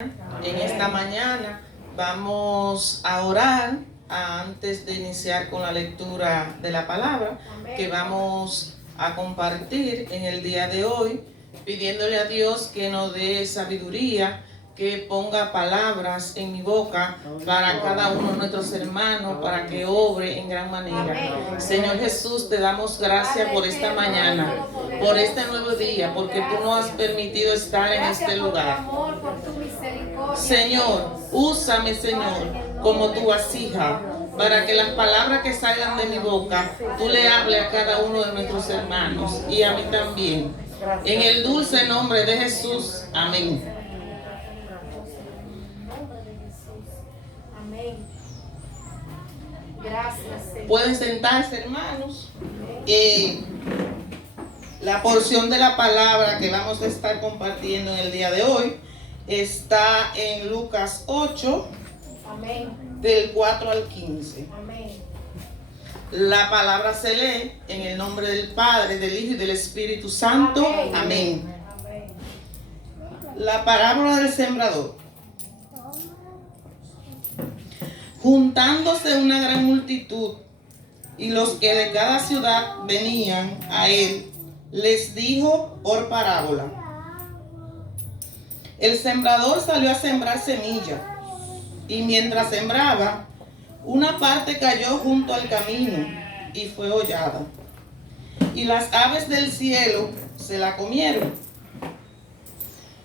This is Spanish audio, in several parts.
En esta mañana vamos a orar antes de iniciar con la lectura de la palabra que vamos a compartir en el día de hoy, pidiéndole a Dios que nos dé sabiduría, que ponga palabras en mi boca para cada uno de nuestros hermanos, para que obre en gran manera. Señor Jesús, te damos gracias por esta mañana, por este nuevo día, porque tú nos has permitido estar en este lugar. Señor, úsame, Señor, como tu vasija, para que las palabras que salgan de mi boca, tú le hables a cada uno de nuestros hermanos y a mí también. En el dulce nombre de Jesús, amén. Gracias. Pueden sentarse, hermanos. La porción de la palabra que vamos a estar compartiendo en el día de hoy está en Lucas 8, Amén. del 4 al 15. Amén. La palabra se lee en el nombre del Padre, del Hijo y del Espíritu Santo. Amén. Amén. Amén. La parábola del sembrador. Juntándose una gran multitud y los que de cada ciudad venían a él, les dijo por parábola: el sembrador salió a sembrar semilla, y mientras sembraba, una parte cayó junto al camino y fue hollada, y las aves del cielo se la comieron.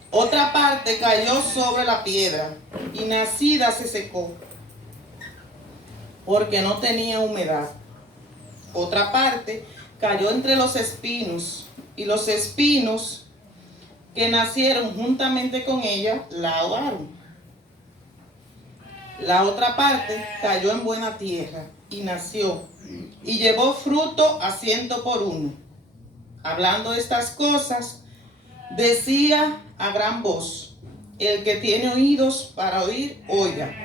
Otra parte cayó sobre la piedra, y nacida se secó, porque no tenía humedad. Otra parte cayó entre los espinos, y los espinos que nacieron juntamente con ella la ahogaron. La otra parte cayó en buena tierra y nació, y llevó fruto a 100 por uno. Hablando estas cosas, decía a gran voz: el que tiene oídos para oír, oiga.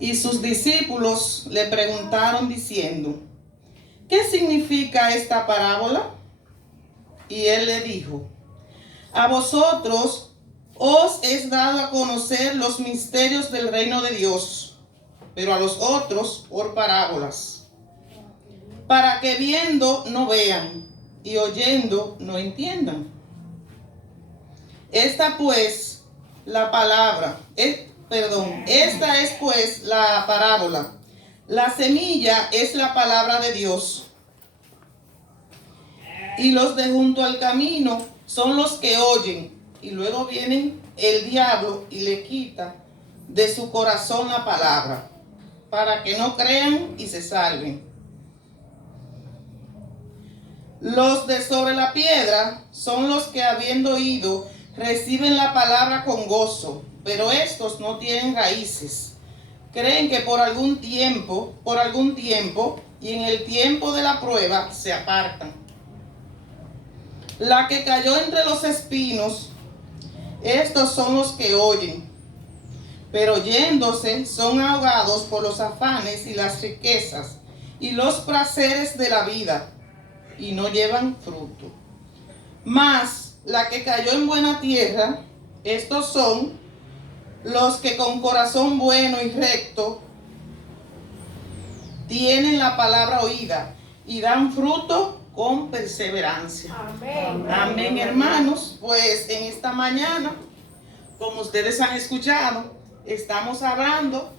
Y sus discípulos le preguntaron diciendo: ¿qué significa esta parábola? Y él le dijo: a vosotros os es dado a conocer los misterios del reino de Dios, pero a los otros por parábolas, para que viendo no vean y oyendo no entiendan. Esta es pues la parábola. La semilla es la palabra de Dios. Y los de junto al camino son los que oyen, y luego viene el diablo y le quita de su corazón la palabra, para que no crean y se salven. Los de sobre la piedra son los que, habiendo oído, reciben la palabra con gozo, pero estos no tienen raíces. Creen que por algún tiempo, y en el tiempo de la prueba se apartan. La que cayó entre los espinos, estos son los que oyen, pero yéndose son ahogados por los afanes y las riquezas y los placeres de la vida, y no llevan fruto. Mas la que cayó en buena tierra, estos son los que con corazón bueno y recto tienen la palabra oída y dan fruto con perseverancia. Amén. Amén, hermanos. Pues en esta mañana, como ustedes han escuchado, estamos hablando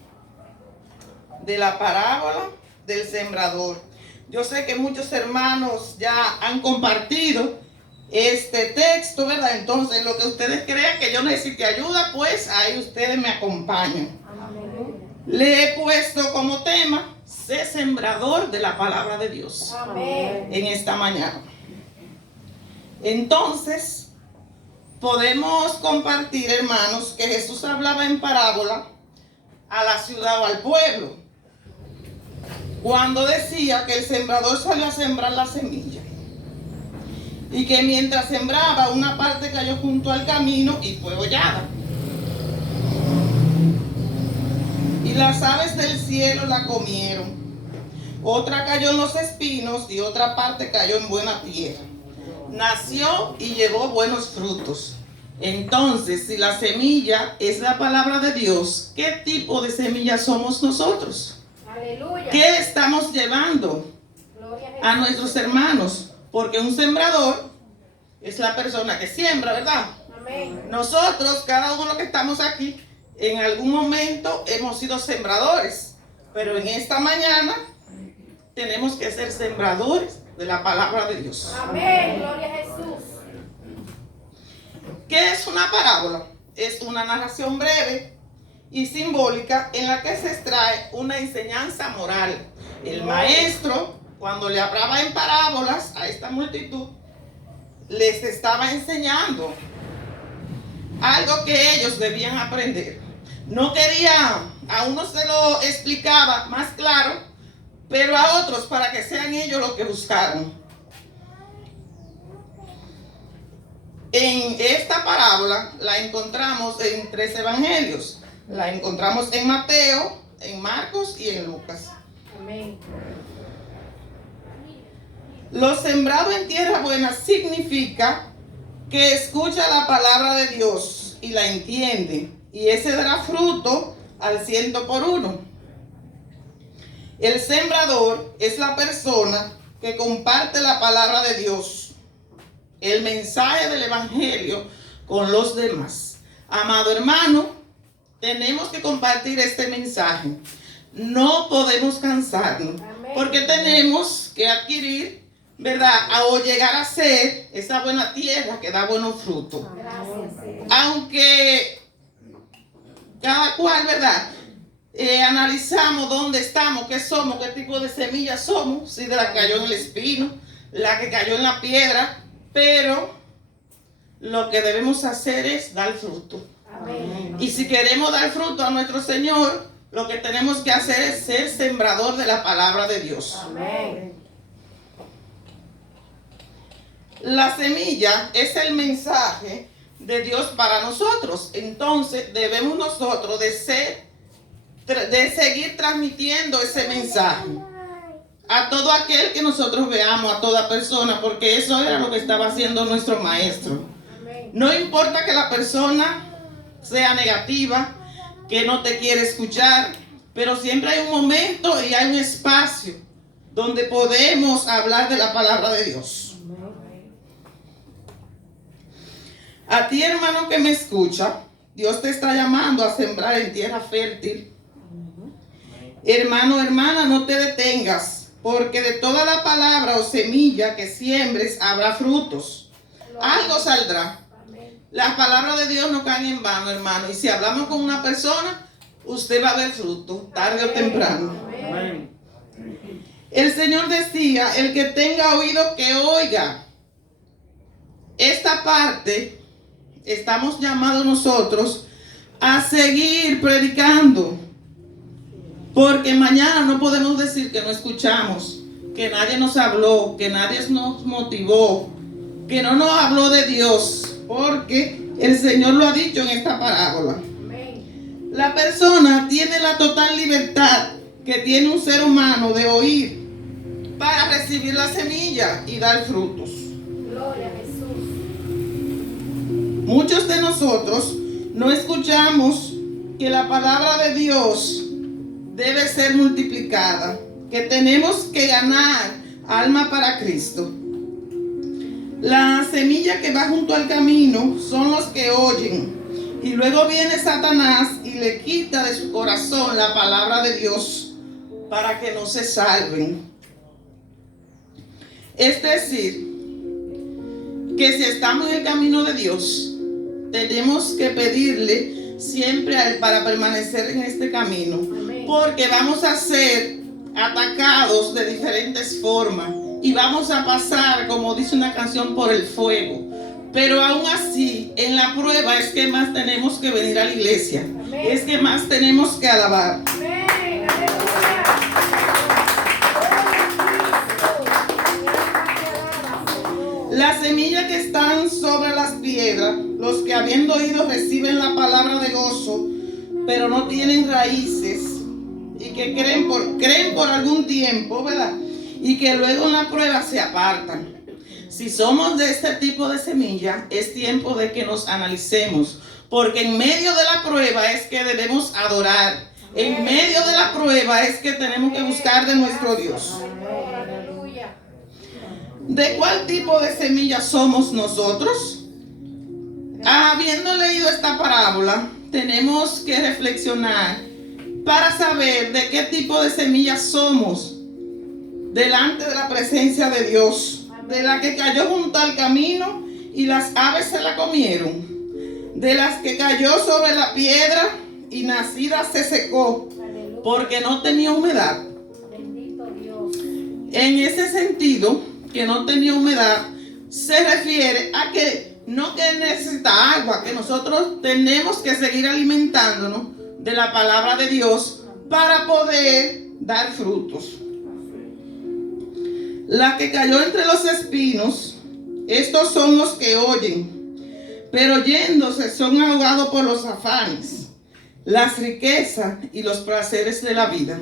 de la parábola del sembrador. Yo sé que muchos hermanos ya han compartido este texto, ¿verdad? Entonces, lo que ustedes crean que yo necesite ayuda, pues ahí ustedes me acompañan. Amén. Le he puesto como tema: sé sembrador de la palabra de Dios. Amén. En esta mañana. Entonces, podemos compartir, hermanos, que Jesús hablaba en parábola a la ciudad o al pueblo, cuando decía que el sembrador salió a sembrar la semilla, y que mientras sembraba, una parte cayó junto al camino y fue hollada, y las aves del cielo la comieron. Otra cayó en los espinos, y otra parte cayó en buena tierra. Nació y llevó buenos frutos, Entonces, si la semilla es la palabra de Dios, ¿qué tipo de semilla somos nosotros? Aleluya. ¿Qué estamos llevando Gloria a a Jesús. nuestros hermanos? Porque un sembrador es la persona que siembra, ¿verdad? Amén. Nosotros, cada uno de los que estamos aquí, en algún momento hemos sido sembradores, pero en esta mañana tenemos que ser sembradores de la palabra de Dios. Amén. Gloria a Jesús. ¿Qué es una parábola? Es una narración breve y simbólica en la que se extrae una enseñanza moral. El maestro, cuando le hablaba en parábolas a esta multitud, les estaba enseñando algo que ellos debían aprender. No quería, a unos se lo explicaba más claro, pero a otros para que sean ellos los que buscaron. En esta parábola la encontramos en 3 evangelios. La encontramos en Mateo, en Marcos y en Lucas. Amén. Lo sembrado en tierra buena significa que escucha la palabra de Dios y la entiende, y ese dará fruto al 100%. El sembrador es la persona que comparte la palabra de Dios, el mensaje del evangelio con los demás. Amado hermano, tenemos que compartir este mensaje. No podemos cansarnos, Amén. porque tenemos que adquirir, ¿verdad? O llegar a ser esa buena tierra que da buenos frutos. Gracias, Señor. Aunque cada cual, ¿verdad? Analizamos dónde estamos, qué somos, qué tipo de semillas somos, si de la que cayó en el espino, la que cayó en la piedra, pero lo que debemos hacer es dar fruto. Amén. Y si queremos dar fruto a nuestro Señor, lo que tenemos que hacer es ser sembrador de la palabra de Dios. Amén. La semilla es el mensaje de Dios para nosotros. Entonces debemos nosotros de seguir transmitiendo ese mensaje a todo aquel que nosotros veamos, a toda persona, porque eso era lo que estaba haciendo nuestro maestro. Amén. No importa que la persona sea negativa, que no te quiere escuchar, pero siempre hay un momento y hay un espacio donde podemos hablar de la palabra de Dios. A ti, hermano que me escucha, Dios te está llamando a sembrar en tierra fértil. Hermano, hermana, no te detengas, porque de toda la palabra o semilla que siembres habrá frutos. Algo saldrá. Amén. Las palabras de Dios no caen en vano, hermano. Y si hablamos con una persona, usted va a ver fruto, tarde o temprano. Amén. El Señor decía, el que tenga oído que oiga. Esta parte estamos llamados nosotros a seguir predicando. Porque mañana no podemos decir que no escuchamos, que nadie nos habló, que nadie nos motivó, que no nos habló de Dios, porque el Señor lo ha dicho en esta parábola. Amén. La persona tiene la total libertad que tiene un ser humano de oír para recibir la semilla y dar frutos. Gloria a Jesús. Muchos de nosotros no escuchamos que la palabra de Dios debe ser multiplicada, que tenemos que ganar alma para Cristo. La semilla que va junto al camino son los que oyen, y luego viene Satanás y le quita de su corazón la palabra de Dios para que no se salven. Es decir, que si estamos en el camino de Dios, tenemos que pedirle siempre a Él para permanecer en este camino, Amén. porque vamos a ser atacados de diferentes formas y vamos a pasar, como dice una canción, por el fuego. Pero aún así, en la prueba es que más tenemos que venir a la iglesia, Amén. es que más tenemos que alabar. Amén. Aleluya. Las semillas que están sobre las piedras, los que habiendo oído reciben la palabra de gozo, pero no tienen raíces, y que creen por algún tiempo, ¿verdad? Y que luego en la prueba se apartan. Si somos de este tipo de semilla, es tiempo de que nos analicemos, porque en medio de la prueba es que debemos adorar. En medio de la prueba es que tenemos que buscar de nuestro Dios. Aleluya. ¿De cuál tipo de semilla somos nosotros? Habiendo leído esta parábola, tenemos que reflexionar para saber de qué tipo de semilla somos delante de la presencia de Dios. De la que cayó junto al camino y las aves se la comieron. De las que cayó sobre la piedra y nacida se secó porque no tenía humedad. Bendito Dios. En ese sentido, que no tenía humedad, se refiere a que no que necesita agua, que nosotros tenemos que seguir alimentándonos de la palabra de Dios para poder dar frutos. La que cayó entre los espinos, estos son los que oyen, pero yéndose son ahogados por los afanes, las riquezas y los placeres de la vida.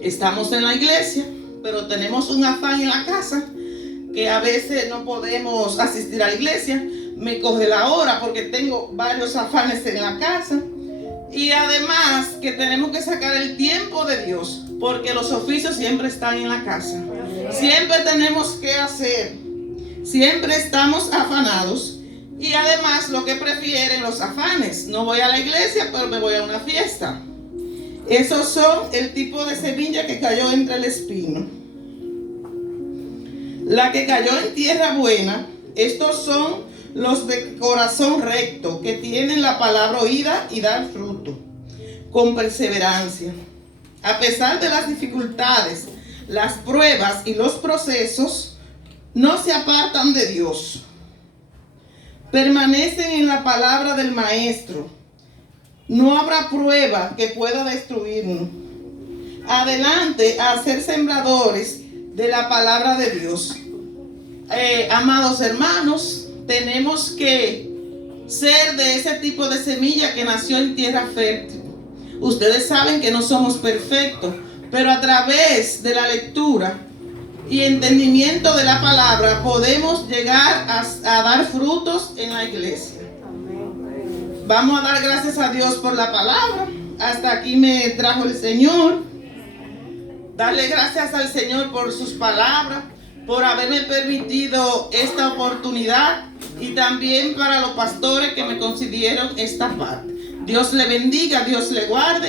Estamos en la iglesia, pero tenemos un afán en la casa, que a veces no podemos asistir a la iglesia. Me coge la hora porque tengo varios afanes en la casa. Y además que tenemos que sacar el tiempo de Dios, porque los oficios siempre están en la casa. Siempre tenemos que hacer. Siempre estamos afanados. Y además lo que prefieren los afanes. No voy a la iglesia, pero me voy a una fiesta. Esos son el tipo de semilla que cayó entre el espino. La que cayó en tierra buena, estos son los de corazón recto, que tienen la palabra oída y dan fruto, con perseverancia. A pesar de las dificultades, las pruebas y los procesos, no se apartan de Dios. Permanecen en la palabra del Maestro. No habrá prueba que pueda destruirnos. Adelante a ser sembradores de la palabra de Dios. Amados hermanos, tenemos que ser de ese tipo de semilla que nació en tierra fértil. Ustedes saben que no somos perfectos, pero a través de la lectura y entendimiento de la palabra podemos llegar a dar frutos en la iglesia. Vamos a dar gracias a Dios por la palabra. Hasta aquí me trajo el Señor. Darle gracias al Señor por sus palabras, por haberme permitido esta oportunidad, y también para los pastores que me concedieron esta parte. Dios le bendiga, Dios le guarde.